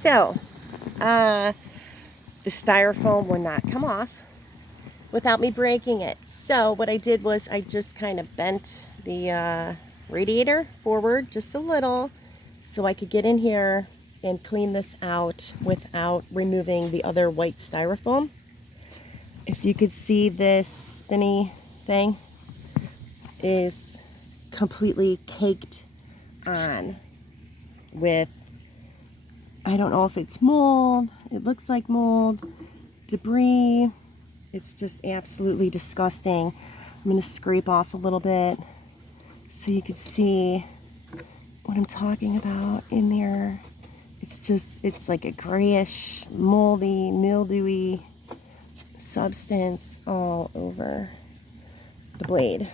So, the styrofoam would not come off without me breaking it. So what I did was I just kind of bent the radiator forward just a little so I could get in here and clean this out without removing the other white styrofoam. If you could see this spinny thing is completely caked on with, I don't know if it's mold, it looks like mold, debris. It's just absolutely disgusting. I'm going to scrape off a little bit so you can see what I'm talking about in there. It's like a grayish, moldy, mildewy substance all over the blade.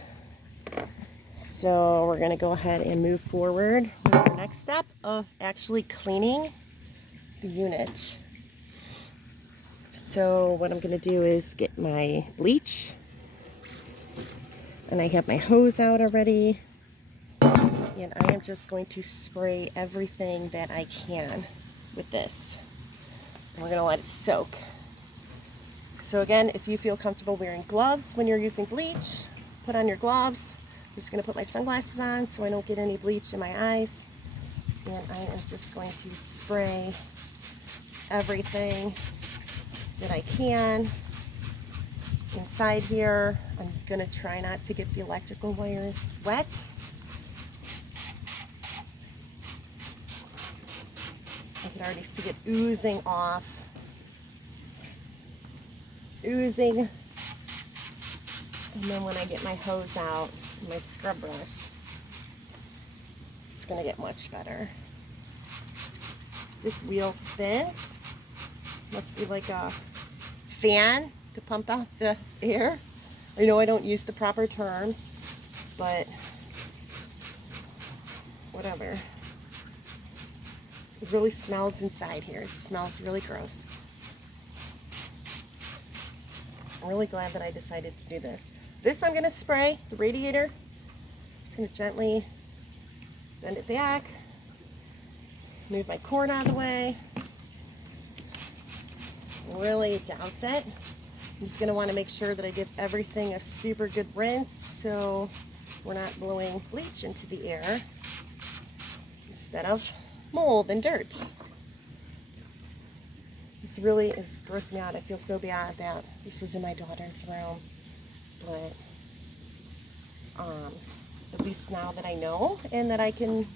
So we're going to go ahead and move forward with our next step of actually cleaning the unit. So what I'm going to do is get my bleach, and I have my hose out already, and I am just going to spray everything that I can with this. And we're going to let it soak. So again, if you feel comfortable wearing gloves when you're using bleach, put on your gloves. I'm just going to put my sunglasses on so I don't get any bleach in my eyes. And I am just going to spray everything that I can inside here. I'm going to try not to get the electrical wires wet. I can already see it oozing off. Oozing. And then when I get my hose out, my scrub brush, it's going to get much better. This wheel spins. Must be like a fan to pump out the air. I know I don't use the proper terms, but whatever. It really smells inside here. It smells really gross. I'm really glad that I decided to do this. This I'm going to spray the radiator. Just going to gently bend it back. Move my cord out of the way. Really douse it. I'm just going to want to make sure that I give everything a super good rinse so we're not blowing bleach into the air instead of mold and dirt. It's really grossed me out. I feel so bad that this was in my daughter's room, but at least now that I know and that I can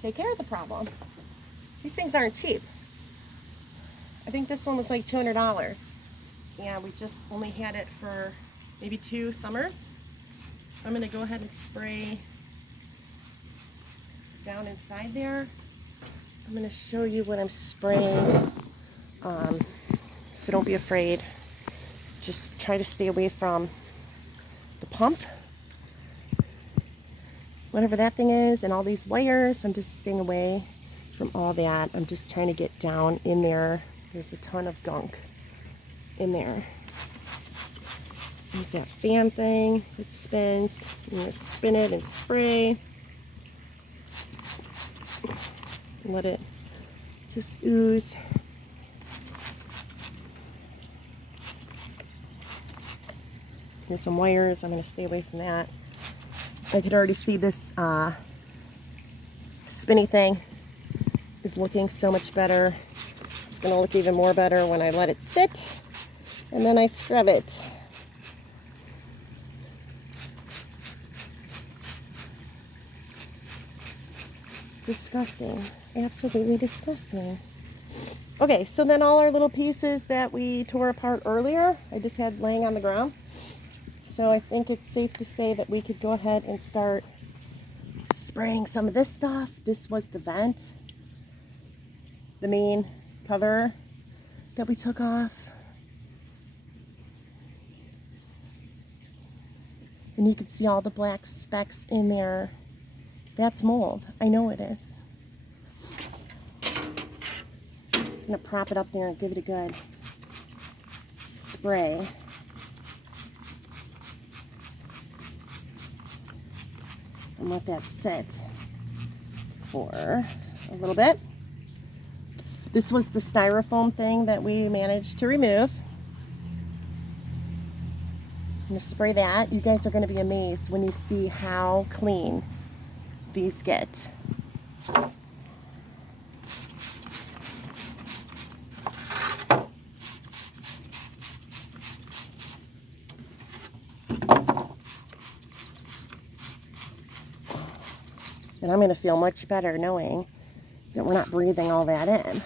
take care of the problem. These things aren't cheap. I think this one was like $200. And we just only had it for maybe 2 summers. I'm going to go ahead and spray down inside there. I'm going to show you what I'm spraying. So don't be afraid. Just try to stay away from the pump. Whatever that thing is, and all these wires, I'm just staying away from all that. I'm just trying to get down in there. There's a ton of gunk in there. Use that fan thing that spins. I'm going to spin it and spray. Let it just ooze. Here's some wires. I'm going to stay away from that. I could already see this spinny thing is looking so much better. It's going to look even more better when I let it sit and then I scrub it. Disgusting. Absolutely disgusting. Okay, so then all our little pieces that we tore apart earlier, I just had laying on the ground. So I think it's safe to say that we could go ahead and start spraying some of this stuff. This was the vent, the main cover that we took off. And you can see all the black specks in there. That's mold. I know it is. Just going to prop it up there and give it a good spray. And let that sit for a little bit. This was the styrofoam thing that we managed to remove. I'm going to spray that. You guys are going to be amazed when you see how clean these get. And I'm going to feel much better knowing that we're not breathing all that in.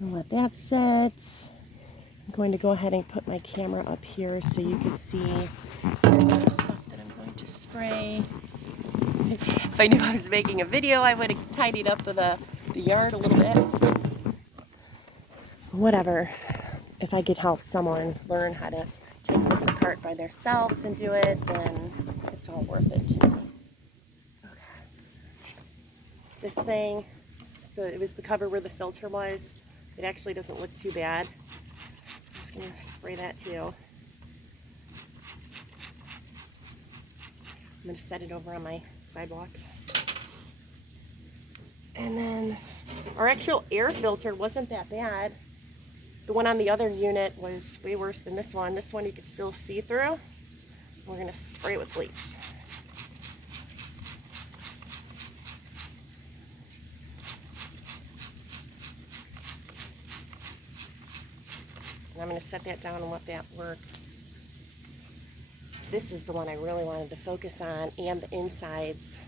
I'll let that sit. I'm going to go ahead and put my camera up here so you can see the stuff that I'm going to spray. If I knew I was making a video, I would have tidied up the yard a little bit. Whatever. If I could help someone learn how to take this apart by themselves and do it, then it's all worth it to me. Okay. This thing, it was the cover where the filter was. It actually doesn't look too bad. I'm just going to spray that too. I'm going to set it over on my sidewalk. And then our actual air filter wasn't that bad. The one on the other unit was way worse than this one. This one you could still see through. We're going to spray it with bleach. And I'm going to set that down and let that work. This is the one I really wanted to focus on, and the insides.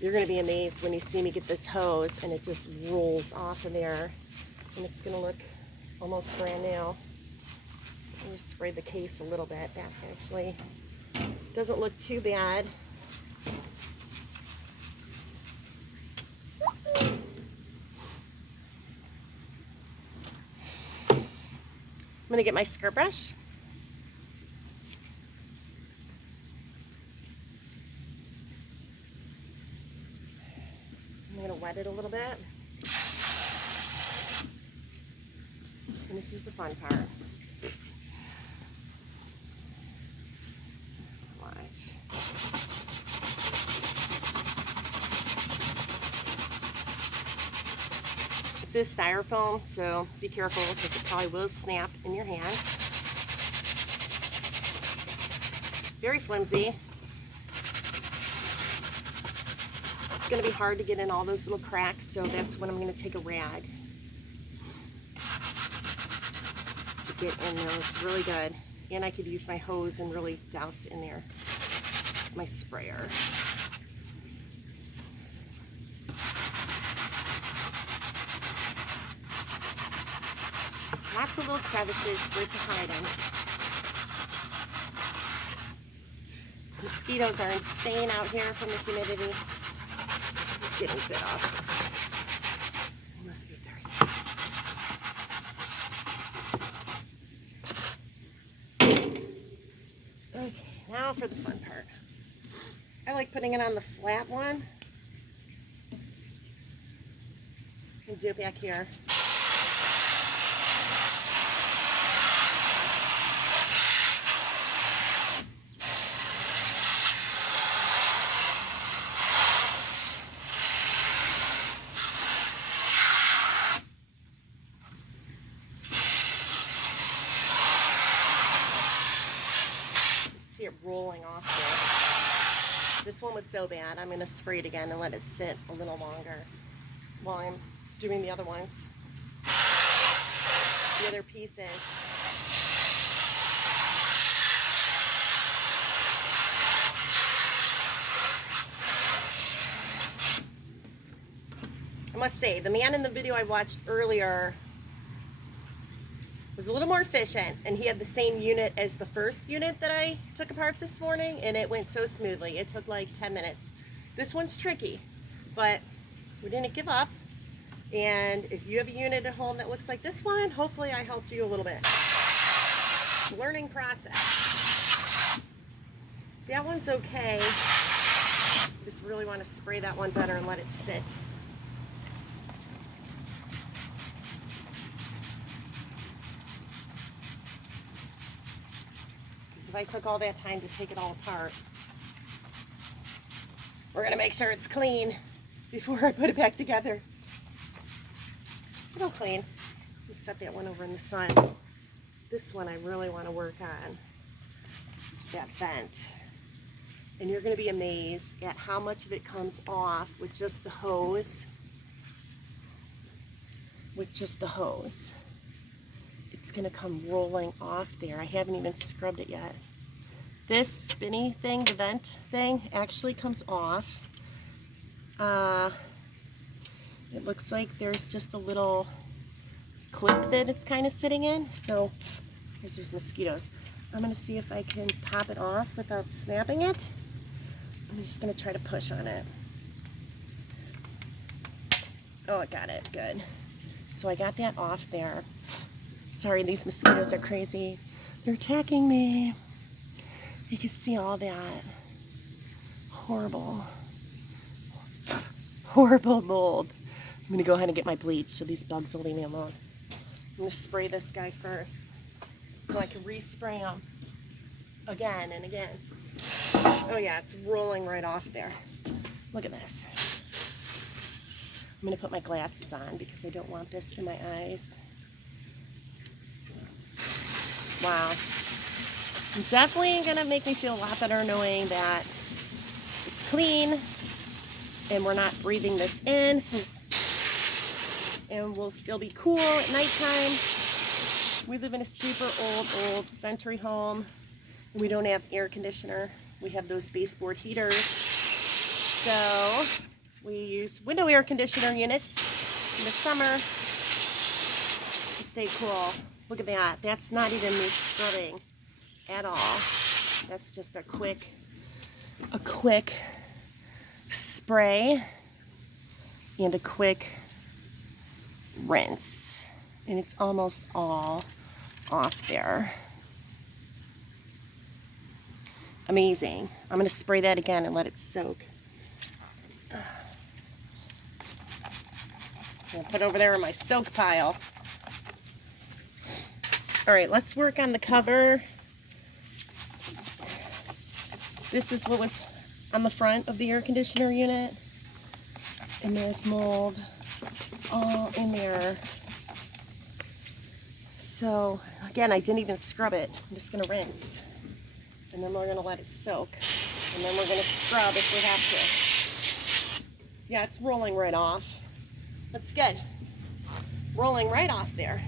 You're going to be amazed when you see me get this hose and it just rolls off of there. And it's going to look almost brand new. I'm going to spray the case a little bit. That actually doesn't look too bad. I'm going to get my skirt brush. I'm going to wet it a little bit. And this is the fun part. Watch. This is styrofoam, so be careful because it probably will snap in your hands. Very flimsy. It's going to be hard to get in all those little cracks, so that's when I'm going to take a rag to get in those really good. And I could use my hose and really douse in there my sprayer. Lots of little crevices for it to hide in. Mosquitoes are insane out here from the humidity. I'm getting bit off. I must be thirsty. Okay, now for the fun part. I like putting it on the flat one. And do it back here. See it rolling off there. This one was so bad, I'm going to spray it again and let it sit a little longer while I'm doing the other ones. The other pieces. I must say, the man in the video I watched earlier was a little more efficient, and he had the same unit as the first unit that I took apart this morning, and it went so smoothly. It took like 10 minutes. This one's tricky, but we didn't give up. And if you have a unit at home that looks like this one, hopefully I helped you a little bit. Learning process. That one's okay. Just really want to spray that one better and let it sit. If I took all that time to take it all apart, We're gonna make sure it's clean before I put it back together. It'll clean. Let me set that one over in the sun. This one I really want to work on. That vent. And you're gonna be amazed at how much of it comes off with just the hose. With just the hose. It's gonna come rolling off there. I haven't even scrubbed it yet. This spinny thing, the vent thing, actually comes off. It looks like there's just a little clip that it's kind of sitting in. So there's these mosquitoes. I'm gonna see if I can pop it off without snapping it. I'm just gonna try to push on it. Oh, I got it, good. So I got that off there. Sorry, these mosquitoes are crazy. They're attacking me. You can see all that horrible mold. I'm gonna go ahead and get my bleach so these bugs will leave me alone. I'm gonna spray this guy first so I can respray them again and again. Oh yeah, it's rolling right off there. Look at this. I'm gonna put my glasses on because I don't want this in my eyes. Wow. It's definitely gonna make me feel a lot better knowing that it's clean and we're not breathing this in. And we'll still be cool at nighttime. We live in a super old century home. And we don't have air conditioner. We have those baseboard heaters. So we use window air conditioner units in the summer to stay cool. Look at that. That's not even me scrubbing at all. That's just a quick spray and a quick rinse. And it's almost all off there. Amazing. I'm going to spray that again and let it soak. I'll put it over there in my soak pile. All right, let's work on the cover. This is what was on the front of the air conditioner unit. And there's mold all in there. So, again, I didn't even scrub it. I'm just going to rinse. And then we're going to let it soak. And then we're going to scrub if we have to. Yeah, it's rolling right off. That's good. Rolling right off there.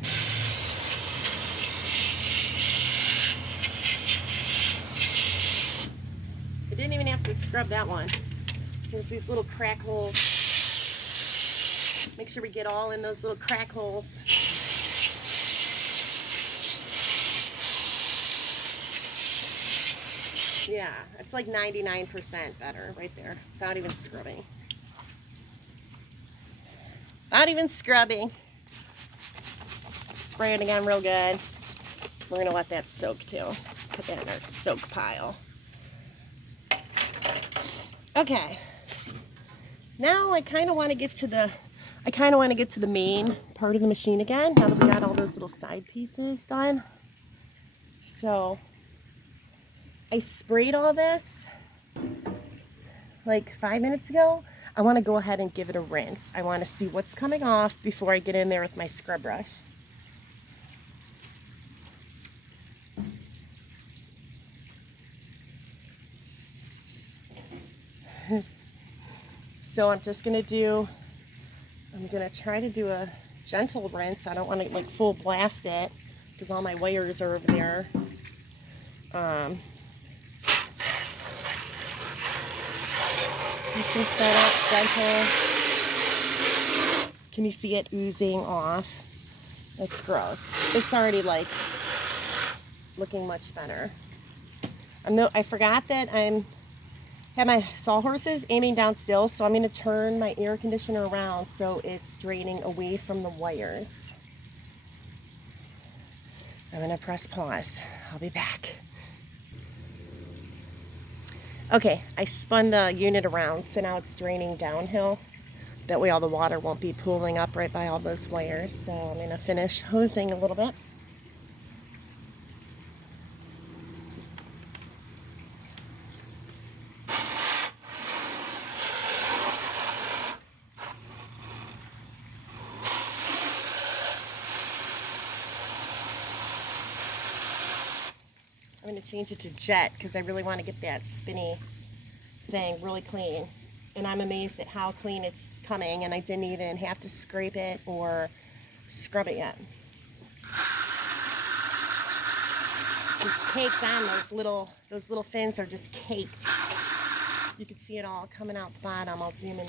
I didn't even have to scrub that one. There's these little crack holes. Make sure we get all in those little crack holes. Yeah, it's like 99% better right there, without even scrubbing. Without even scrubbing. Spray it again real good. We're gonna let that soak too. Put that in our soak pile. Okay. Now I kind of want to get to the main part of the machine again, now that we got all those little side pieces done. So I sprayed all this like 5 minutes ago. I want to go ahead and give it a rinse. I want to see what's coming off before I get in there with my scrub brush. So I'm going to try to do a gentle rinse. I don't want to like full blast it because all my wires are over there. This is that up gentle. Can you see it oozing off? That's gross. It's already like looking much better. I forgot that I have my sawhorses aiming down still, so I'm going to turn my air conditioner around so it's draining away from the wires. I'm going to press pause. I'll be back. Okay, I spun the unit around, so now it's draining downhill. That way all the water won't be pooling up right by all those wires. So I'm going to finish hosing a little bit. I'm going to change it to jet because I really want to get that spinny thing really clean. And I'm amazed at how clean it's coming, and I didn't even have to scrape it or scrub it yet. Just caked on. Those little fins are just caked. You can see it all coming out the bottom. I'll zoom in there.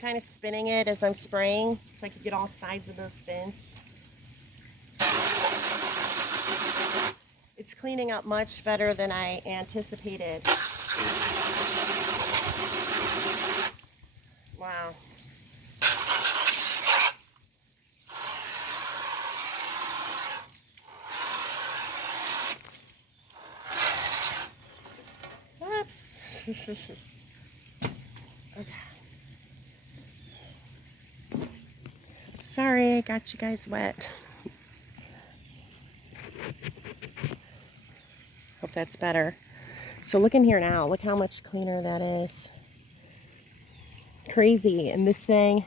Kind of spinning it as I'm spraying so I can get all sides of those fins. It's cleaning up much better than I anticipated. Wow. Oops. Okay. Sorry, I got you guys wet. Hope that's better. So look in here now. Look how much cleaner that is. Crazy. And this thing,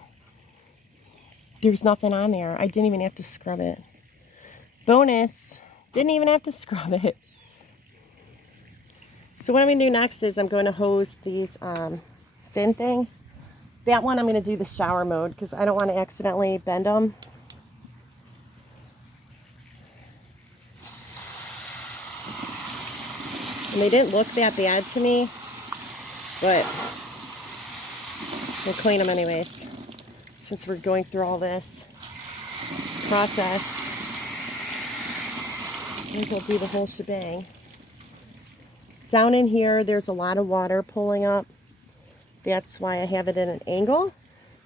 there's nothing on there. I didn't even have to scrub it. Bonus, didn't even have to scrub it. So what I'm going to do next is I'm going to hose these fin things. That one I'm going to do the shower mode because I don't want to accidentally bend them. And they didn't look that bad to me, but we'll clean them anyways since we're going through all this process. Might as well do the whole shebang. Down in here, there's a lot of water pulling up. That's why I have it at an angle.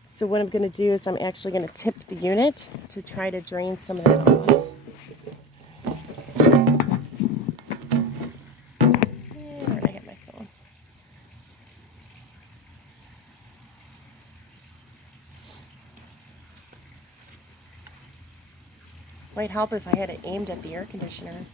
So what I'm going to do is I'm actually going to tip the unit to try to drain some of it off. Where did I get my phone? Might help if I had it aimed at the air conditioner.